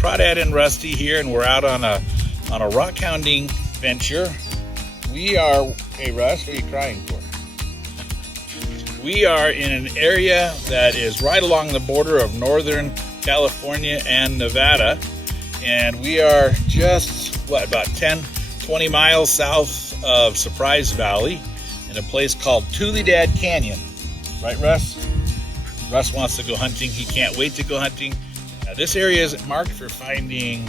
Crawdad and Rusty here, and we're out on a rock hounding venture. We are, hey Russ, what are you crying for? We are in an area that is right along the border of Northern California and Nevada, and we are just, about 10-20 miles south of Surprise Valley in a place called Tuledad Canyon. Right, Russ? Russ wants to go hunting. He can't wait to go hunting. This area isn't marked for finding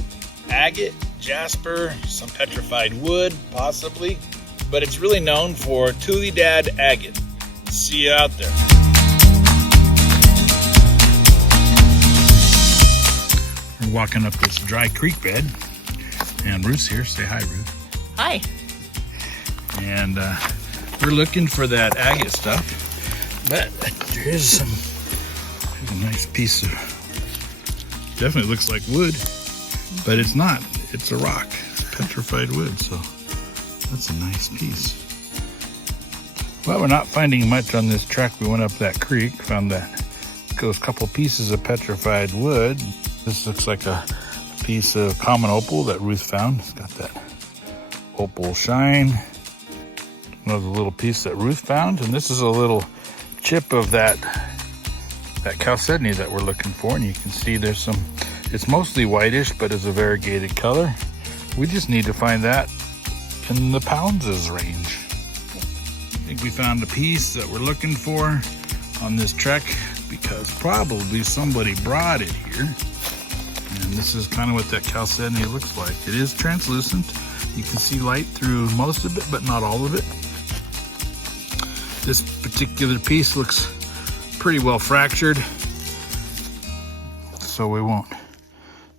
agate, jasper, some petrified wood, possibly, but it's really known for Tuledad Agate. See you out there. We're walking up this dry creek bed, and Ruth's here. Say hi, Ruth. Hi. And we're looking for that agate stuff, but there is there's a nice piece of, definitely looks like wood, but it's not. It's a rock. It's petrified wood, so that's a nice piece. Well, we're not finding much on this trek. We went up that creek, found that goes a couple pieces of petrified wood. This looks like a piece of common opal that Ruth found. It's got that opal shine. Another little piece that Ruth found, and this is a little chip of that calcedony that we're looking for, and you can see there's some, it's mostly whitish, but it's a variegated color. We just need to find that in the pounds range. I think we found a piece that we're looking for on this trek because probably somebody brought it here. And this is kind of what that calcedony looks like. It is translucent. You can see light through most of it, but not all of it. This particular piece looks pretty well fractured, so we won't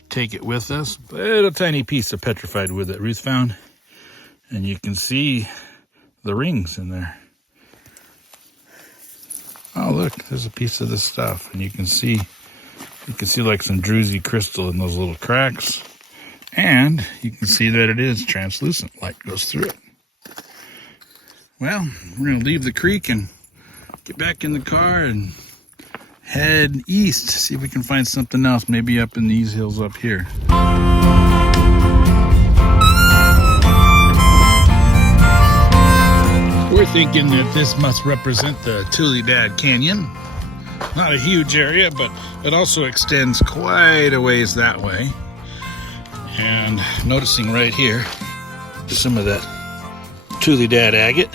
take it with us. But a tiny piece of petrified wood that Ruth found, and you can see the rings in there. Oh, look, there's a piece of this stuff, and you can see like some druzy crystal in those little cracks, and you can see that it is translucent. Light goes through it. Well, we're gonna leave the creek and get back in the car and head east, see if we can find something else, maybe up in these hills up here. We're thinking that this must represent the Tuledad Canyon. Not a huge area, but it also extends quite a ways that way. And noticing right here, some of that Tuledad agate.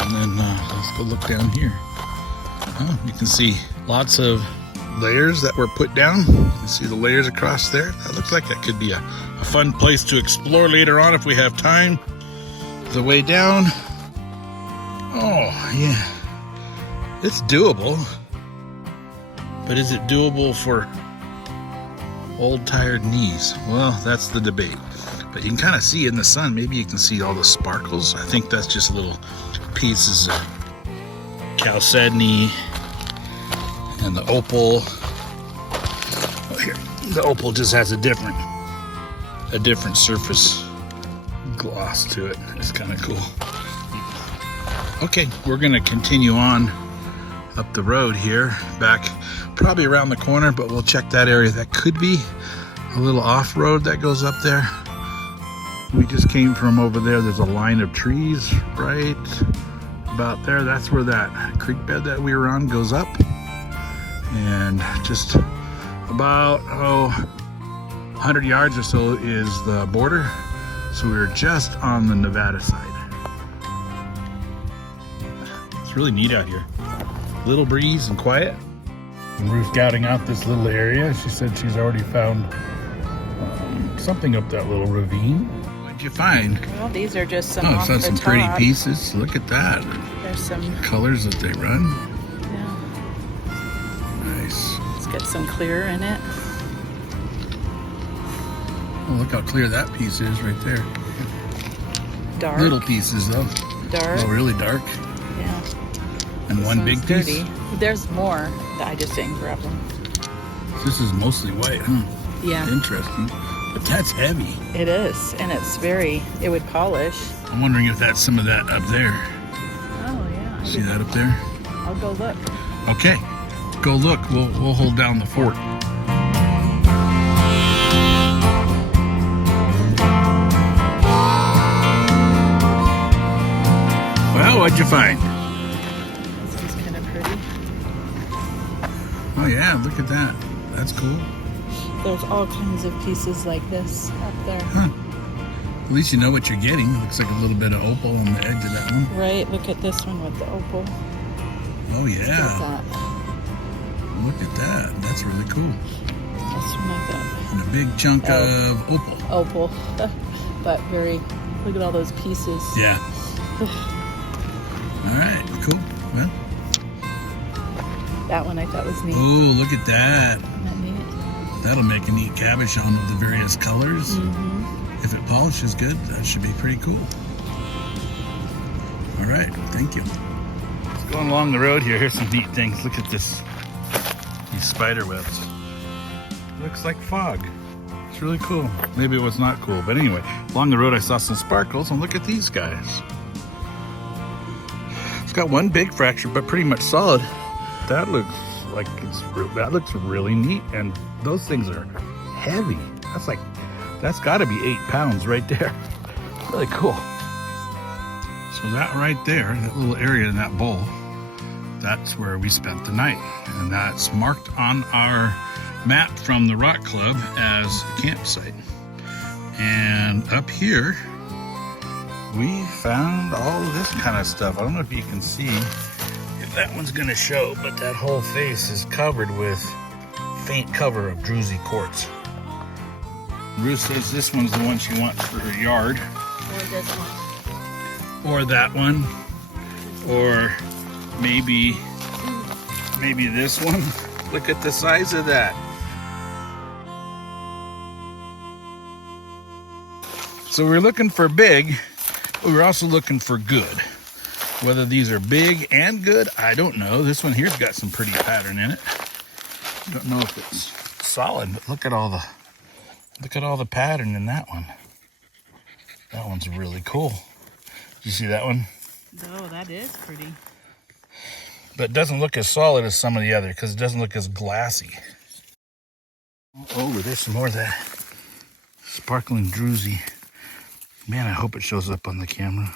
And then let's go look down here. You can see lots of layers that were put down. You can see the layers across there. That looks like that could be a fun place to explore later on if we have time. The way down, oh yeah, it's doable, but is it doable for old tired knees? Well, that's the debate. But you can kind of see in the sun, maybe you can see all the sparkles. I think that's just little pieces of calcedony and the opal. Oh, here, the opal just has a different surface gloss to it. It's kind of cool. Okay, we're gonna continue on up the road here, back probably around the corner, but we'll check that area. That could be a little off-road that goes up there. We just came from over there. There's a line of trees right about there. That's where that creek bed that we were on goes up, and just about 100 yards or so is the border. So we were just on the Nevada side. It's really neat out here. Little breeze and quiet. And Ruth scouting out this little area. She said she's already found something up that little ravine. What'd you find? Well, these are just some off the top. Pretty pieces. Look at that. There's some colors that they run. Yeah. Nice. It's got some clear in it. Oh, look how clear that piece is right there. Dark. Little pieces though. Dark. Oh, really dark? Yeah. And This one big one's piece? dirty. There's more that I just didn't grab them. This is mostly white, huh? Yeah. Interesting. But that's heavy. It is, and it's it would polish. I'm wondering if that's some of that up there. Oh, yeah. See that up there? I'll go look. Okay, go look. We'll hold down the fort. what'd you find? This is kind of pretty. Oh yeah, look at that. That's cool. There's all kinds of pieces like this up there. Huh. At least you know what you're getting. Looks like a little bit of opal on the edge of that one. Right, look at this one with the opal. Oh Look yeah. at that. Look at that. That's really cool. This one I thought. And a big chunk of opal. Opal. But very, look at all those pieces. Yeah. All right, cool. Well. That one I thought was neat. Oh, look at that. Isn't that neat? That'll make a neat cabochon of the various colors. Mm-hmm. If it polishes good, that should be pretty cool. All right, thank you. Just going along the road here, here's some neat things. Look at this, these spider webs. Looks like fog. It's really cool. Maybe it was not cool, but anyway, along the road I saw some sparkles, and look at these guys. It's got one big fracture, but pretty much solid. That looks like that looks really neat, and those things are heavy. That's got to be 8 pounds right there. Really cool. So that right there, that little area in that bowl, that's where we spent the night, and that's marked on our map from the rock club as a campsite. And up here we found all of this kind of stuff. I don't know if you can see if that one's gonna show, but that whole face is covered with faint cover of druzy quartz. Ruth says this one's the one she wants for her yard. Or this one. Or that one. Or maybe this one. Look at the size of that. So we're looking for big, but we're also looking for good. Whether these are big and good, I don't know. This one here's got some pretty pattern in it. Don't know if it's solid, but look at all the pattern in that one. That one's really cool. Did you see that one? Oh, that is pretty. But it doesn't look as solid as some of the other because it doesn't look as glassy. Oh, there's some more of that sparkling druzy. Man, I hope it shows up on the camera.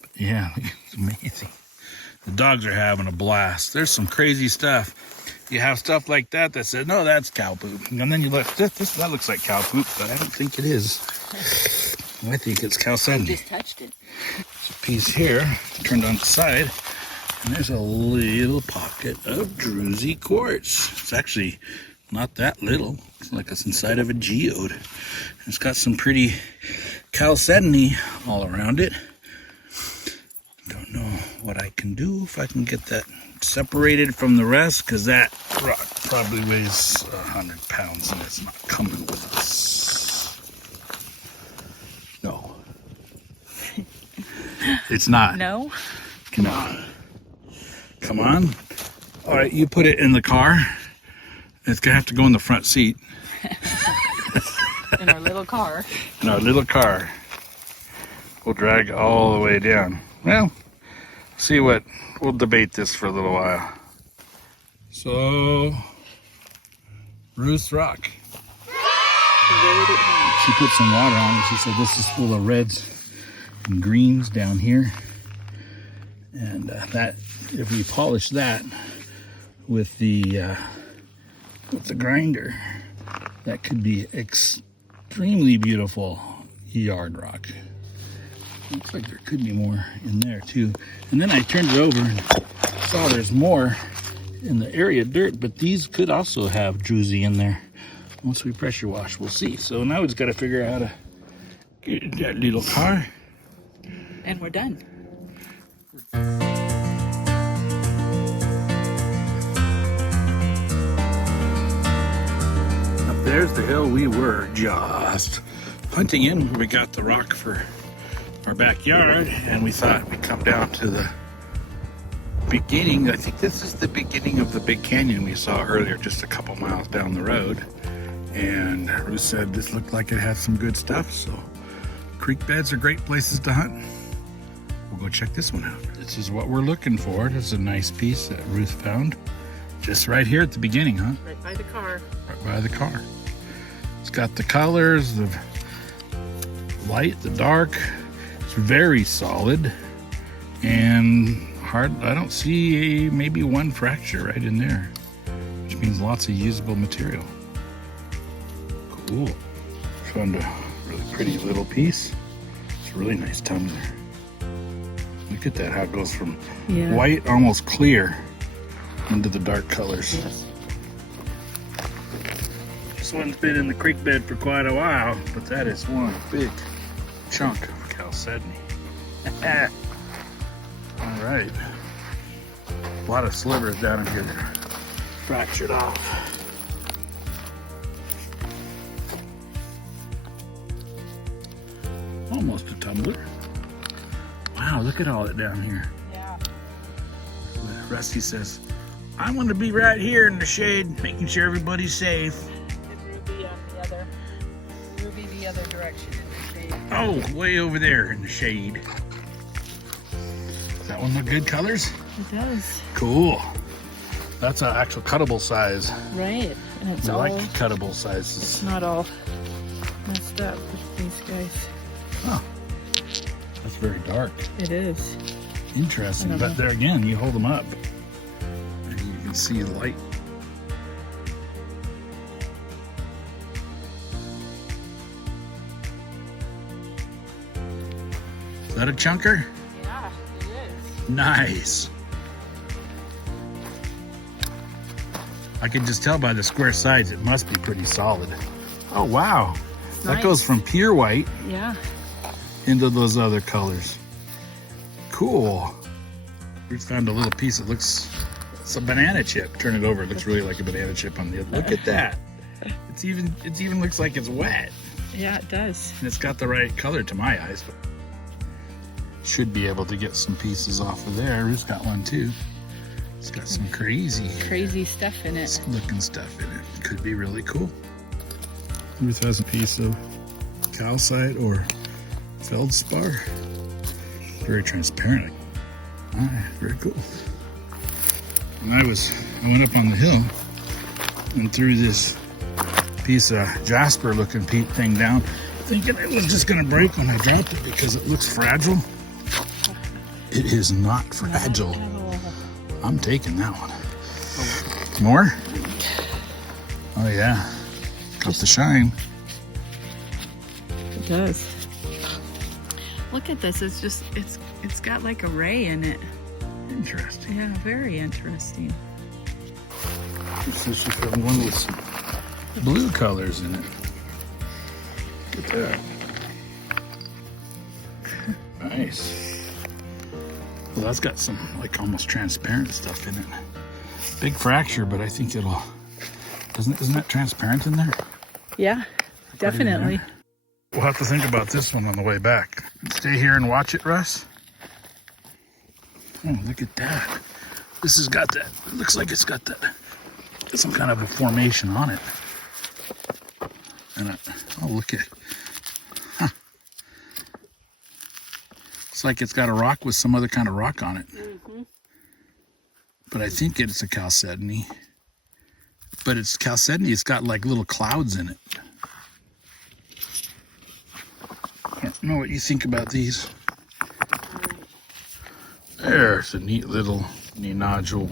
But yeah, it's amazing. The dogs are having a blast. There's some crazy stuff. You have stuff like that that says, no, that's cow poop. And then you look, that looks like cow poop, but I don't think it is. I think it's calcedony. Just touched it. There's a piece here, turned on the side, and there's a little pocket of druzy quartz. It's actually not that little. It's like it's inside of a geode. It's got some pretty calcedony all around it. Don't know what I can do if I can get that separated from the rest, because that rock probably weighs 100 pounds and it's not coming with us. No. It's not. No? Come on. Come on. All right, you put it in the car. It's gonna have to go in the front seat. In our little car. In our little car. We'll drag all the way down. Well, we'll debate this for a little while. So, Ruth's rock. She put some water on it. She said this is full of reds and greens down here. And that, if we polish that with the grinder, that could be extremely beautiful yard rock. Looks like there could be more in there too. And then I turned it over and saw there's more in the area of dirt, but these could also have druzy in there. Once we pressure wash, we'll see. So now we just got to figure out how to get in that little car. And we're done. Up there's the hill we were just hunting in. We got the rock for our backyard, and we thought we'd come down to the beginning. I think this is the beginning of the big canyon we saw earlier, just a couple miles down the road. And Ruth said this looked like it had some good stuff, so creek beds are great places to hunt. We'll go check this one out. This is what we're looking for. This is a nice piece that Ruth found just right here at the beginning, huh? Right by the car. Right by the car. It's got the colors, the light, the dark. It's very solid. And I don't see maybe one fracture right in there, which means lots of usable material. Cool. Found a really pretty little piece. It's a really nice tumbler. Look at that, how it goes from white, almost clear, into the dark colors. Yes. This one's been in the creek bed for quite a while, but that is one big chunk of calcedony. All right. A lot of slivers down in here fractured off. Almost a tumbler. Wow, look at all that down here. Yeah. Rusty says, I want to be right here in the shade, making sure everybody's safe. And Ruby the other direction in the shade. Oh, way over there in the shade. Does that one look good colors? It does. Cool. That's an actual cuttable size. Right. And it's I all, like cuttable sizes. it's not all messed up with these guys. Huh. That's very dark. It is. Interesting. But there again, you hold them up and you can see the light. Is that a chunker? Yeah, it is. Nice. I can just tell by the square sides it must be pretty solid. Oh wow. That Nice. goes from pure white Yeah. into those other colors. Cool. We found a little piece that looks, it's a banana chip. Turn it over, it looks really like a banana chip on the other. Look at that. It even looks like it's wet. Yeah, it does. And it's got the right color to my eyes. Should be able to get some pieces off of there. Ruth's got one too. It's got some crazy stuff in it. looking stuff in it. Could be really cool. Ruth has a piece of calcite or feldspar. Very transparent. All right, very cool. When I went up on the hill and threw this piece of jasper looking thing down, thinking it was just gonna break when I dropped it because it looks fragile. It is not fragile. I'm taking that one. More? Oh yeah, got the shine. It does. Look at this. It's just it's got like a ray in it. Interesting. Yeah, very interesting. So she found one with some blue colors in it. Look at that. Nice. Well, that's got some like almost transparent stuff in it. Big fracture, but I think it'll. Isn't that transparent in there? Yeah, definitely. We'll have to think about this one on the way back. Stay here and watch it, Russ. Oh, look at that. This has got that. It looks like it's got that. Some kind of a formation on it. And oh, look at. Huh. It's like it's got a rock with some other kind of rock on it. Mm-hmm. But I think it's a calcedony. But it's calcedony. It's got like little clouds in it. I don't know what you think about these. There's a neat little nodule.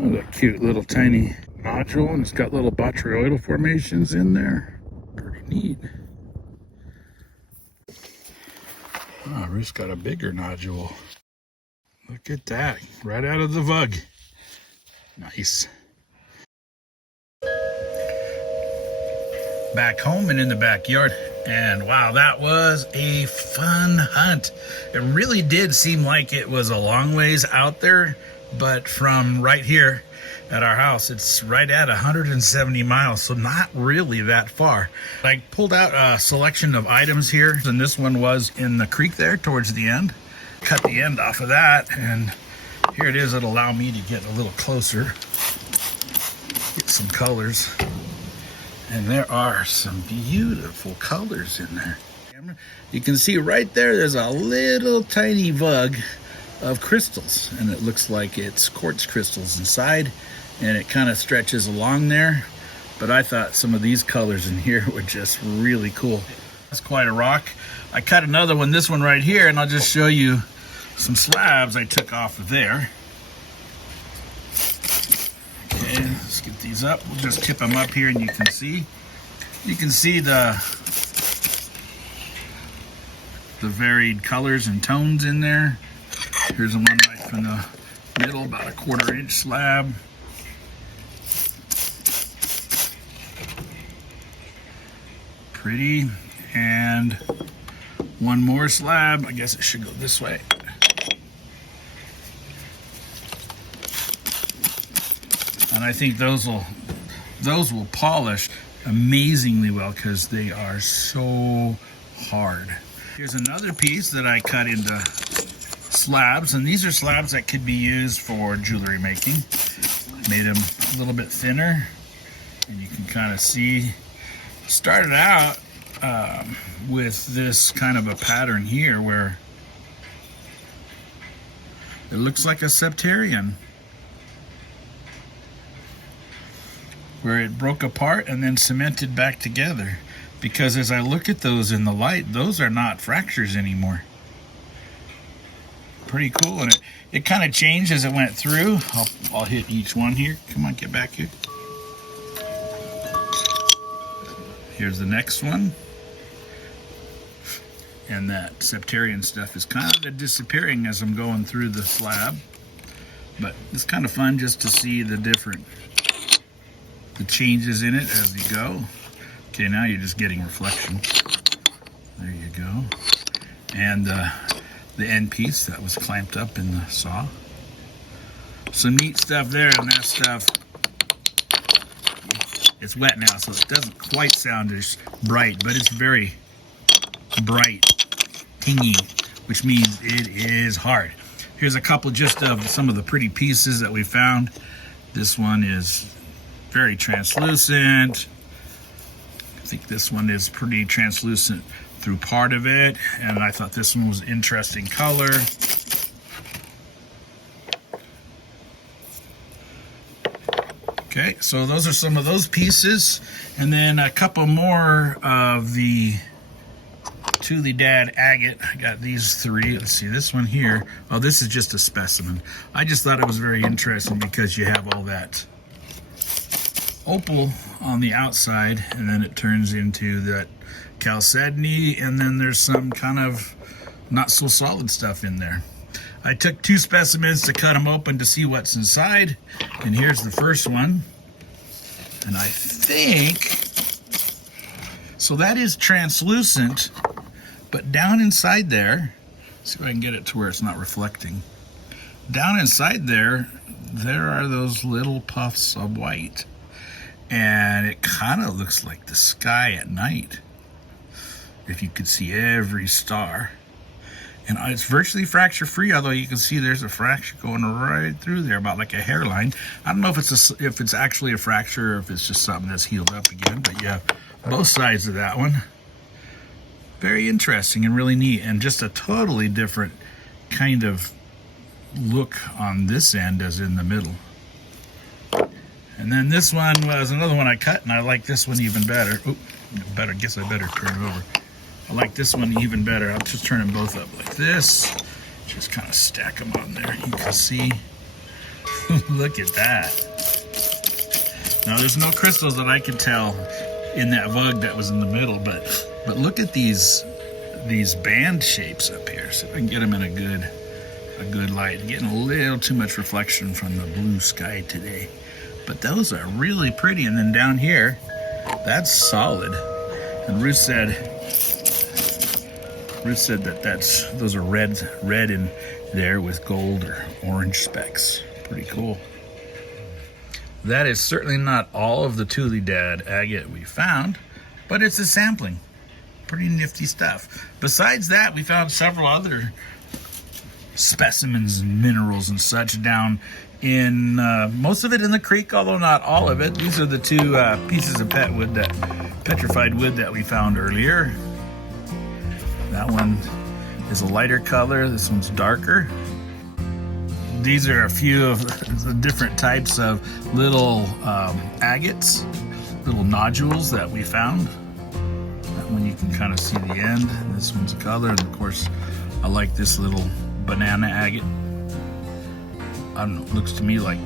Oh, that cute little tiny nodule, and it's got little botryoidal formations in there. Pretty neat. Oh, Ruth's got a bigger nodule. Look at that, right out of the vug. Nice. Back home and in the backyard. And wow, that was a fun hunt. It really did seem like it was a long ways out there, but from right here at our house, it's right at 170 miles, so not really that far. I pulled out a selection of items here, and this one was in the creek there towards the end. Cut the end off of that, and here it is. It'll allow me to get a little closer, get some colors. And there are some beautiful colors in there. You can see right there, there's a little tiny vug of crystals, and it looks like it's quartz crystals inside, and it kind of stretches along there. But I thought some of these colors in here were just really cool. That's quite a rock. I cut another one, this one right here, and I'll just show you some slabs I took off of there. Okay, let's get these up. We'll just tip them up here and you can see the varied colors and tones in there. Here's the one right from the middle, about a 1/4 inch slab. Pretty. And one more slab. I guess it should go this way. And I think those will polish amazingly well because they are so hard. Here's another piece that I cut into slabs, and these are slabs that could be used for jewelry making. Made them a little bit thinner, and you can kind of see. Started out with this kind of a pattern here where it looks like a septarian, where it broke apart and then cemented back together. Because as I look at those in the light, those are not fractures anymore. Pretty cool, and it kind of changed as it went through. I'll hit each one here. Come on, get back here. Here's the next one. And that septarian stuff is kind of disappearing as I'm going through the slab. But it's kind of fun just to see the changes in it as you go. Okay, now you're just getting reflection. There you go. And the end piece that was clamped up in the saw. Some neat stuff there, and that stuff, it's wet now, so it doesn't quite sound as bright, but it's very bright, tingy, which means it is hard. Here's a couple just of some of the pretty pieces that we found. This one is very translucent. I think this one is pretty translucent through part of it, and I thought this one was interesting color. Okay, so those are some of those pieces, and then a couple more of the Tuledad Agate. I got these three. Let's see, this one here. Oh, this is just a specimen. I just thought it was very interesting because you have all that opal on the outside, and then it turns into that calcedony, and then there's some kind of not so solid stuff in there. I took 2 specimens to cut them open to see what's inside, and here's the first one. And I think, so that is translucent, but down inside there, see if I can get it to where it's not reflecting. Down inside there are those little puffs of white. And it kind of looks like the sky at night, if you could see every star. And it's virtually fracture free, although you can see there's a fracture going right through there, about like a hairline. I don't know if it's actually a fracture or if it's just something that's healed up again, but yeah, both sides of that one. Very interesting and really neat, and just a totally different kind of look on this end as in the middle. And then this one was another one I cut, and I like this one even better. Oop, guess I better turn it over. I like this one even better. I'll just turn them both up like this. Just kind of stack them on there. You can see. Look at that. Now there's no crystals that I can tell in that vug that was in the middle, but look at these band shapes up here. See if I can get them in a good light. I'm getting a little too much reflection from the blue sky today. But those are really pretty. And then down here, that's solid. And Ruth said that those are red in there with gold or orange specks. Pretty cool. That is certainly not all of the Tuledad agate we found, but it's a sampling. Pretty nifty stuff. Besides that, we found several other specimens and minerals and such down in most of it in the creek, although not all of it. These are the 2 pieces of petrified wood that we found earlier. That one is a lighter color. This one's darker. These are a few of the different types of little agates, little nodules that we found. That one you can kind of see the end. This one's a color, and of course I like this little banana agate. I don't know, looks to me like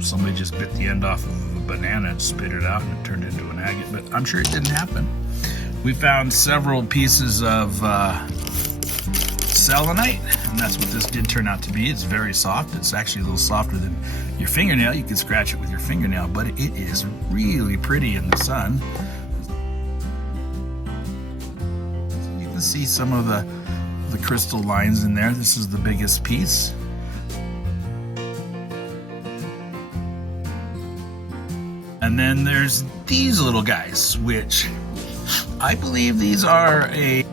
somebody just bit the end off of a banana and spit it out and it turned into an agate, but I'm sure it didn't happen. We found several pieces of selenite, and that's what this did turn out to be. It's very soft. It's actually a little softer than your fingernail. You can scratch it with your fingernail, but it is really pretty in the sun. You can see some of the crystal lines in there. This is the biggest piece. And then there's these little guys, which I believe these are a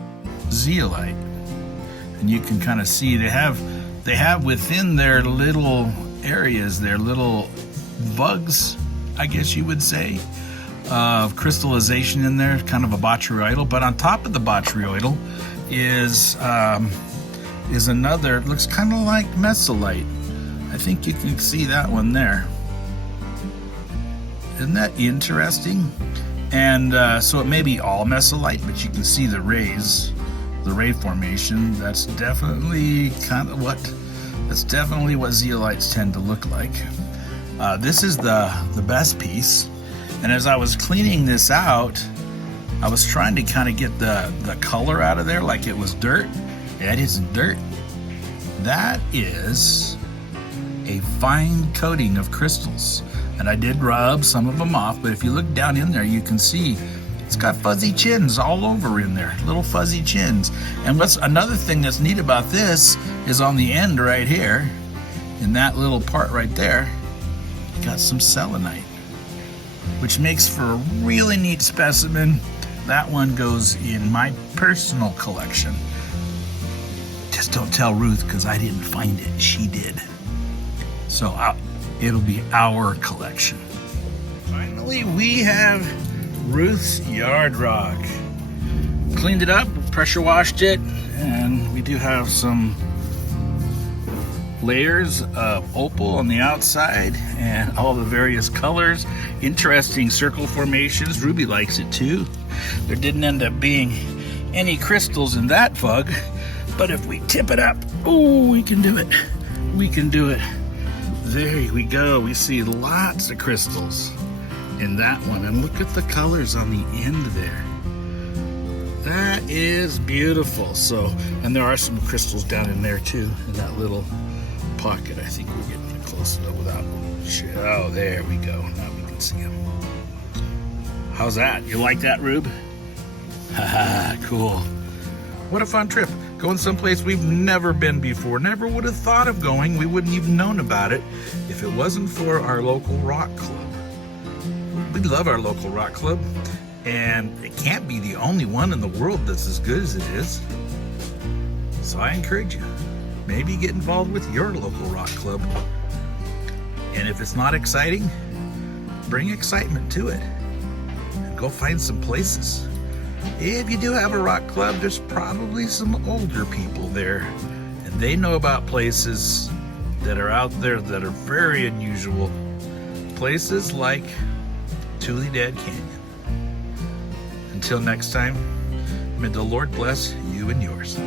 zeolite. And you can kind of see they have within their little areas, their little bugs, I guess you would say, of crystallization in there, kind of a botryoidal. But on top of the botryoidal is another, looks kind of like mesolite. I think you can see that one there. Isn't that interesting? And so it may be all mesolite, but you can see the rays, the ray formation. That's definitely what zeolites tend to look like. This is the best piece. And as I was cleaning this out, I was trying to kind of get the color out of there like it was dirt. That isn't dirt. That is a fine coating of crystals. And I did rub some of them off, but if you look down in there, you can see it's got fuzzy chins all over in there, little fuzzy chins. And what's another thing that's neat about this is on the end right here, in that little part right there, you got some selenite, which makes for a really neat specimen. That one goes in my personal collection. Just don't tell Ruth, because I didn't find it, she did. So it'll be our collection. Finally, we have Ruth's yard rock. Cleaned it up, pressure washed it, and we do have some layers of opal on the outside and all the various colors. Interesting circle formations. Ruby likes it too. There didn't end up being any crystals in that vug, but if we tip it up, oh, we can do it. We can do it. There we go. We see lots of crystals in that one. And look at the colors on the end there. That is beautiful. So, and there are some crystals down in there too, in that little pocket. I think we're getting close enough without shit. Oh, there we go. Now we can see them. How's that? You like that, Rube? Haha, cool. What a fun trip. Going someplace we've never been before. Never would have thought of going. We wouldn't even known about it if it wasn't for our local rock club. We love our local rock club, and it can't be the only one in the world that's as good as it is. So I encourage you, maybe get involved with your local rock club. And if it's not exciting, bring excitement to it. And go find some places. If you do have a rock club, there's probably some older people there, and they know about places that are out there that are very unusual. Places like Tuledad Canyon. Until next time, may the Lord bless you and yours.